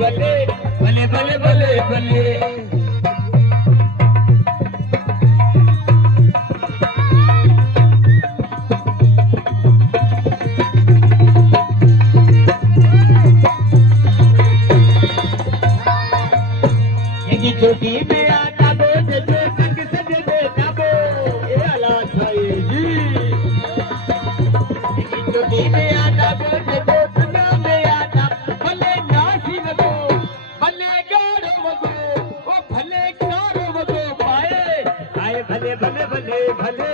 भले भले भले भले भले छोटी में आता दो जो संग सज देता वो ये हालात है जी छोटी में आता दो जो संग में आता भले नासी लगो भले गाड़ो लगो ओ भले गाड़ो लगो पाए आए भले भले भले भले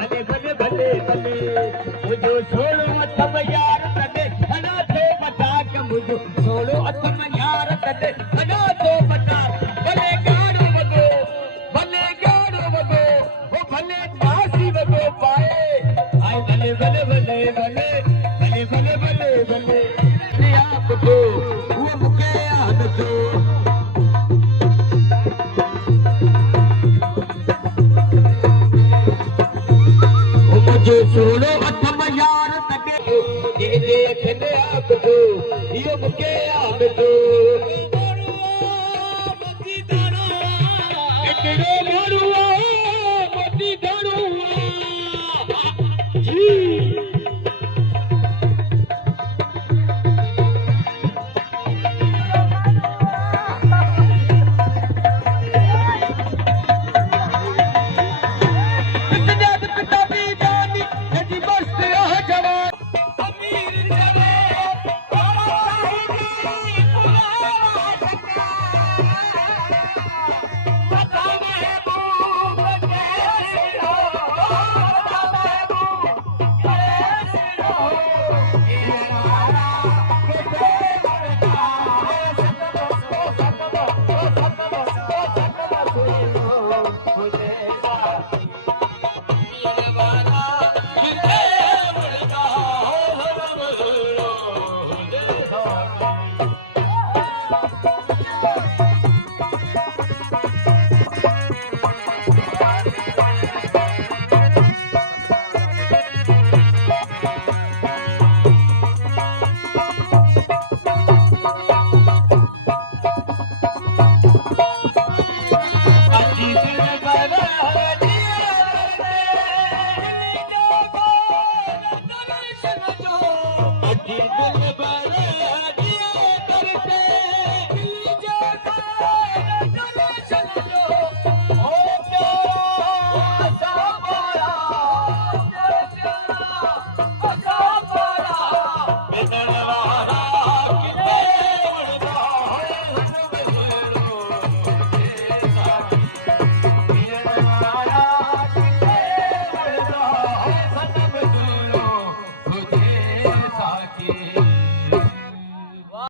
भले भले भले भले मुझे छोड़ो अथम यार तने हना तो बता के मुझे छोड़ो अथम यार तने हना तो बता भले भले भले भले भले भले भले आपको वो मुके याद तो वो मुझे छोड़ो अथम यार तके ये देखने आपको ये मुके याद तो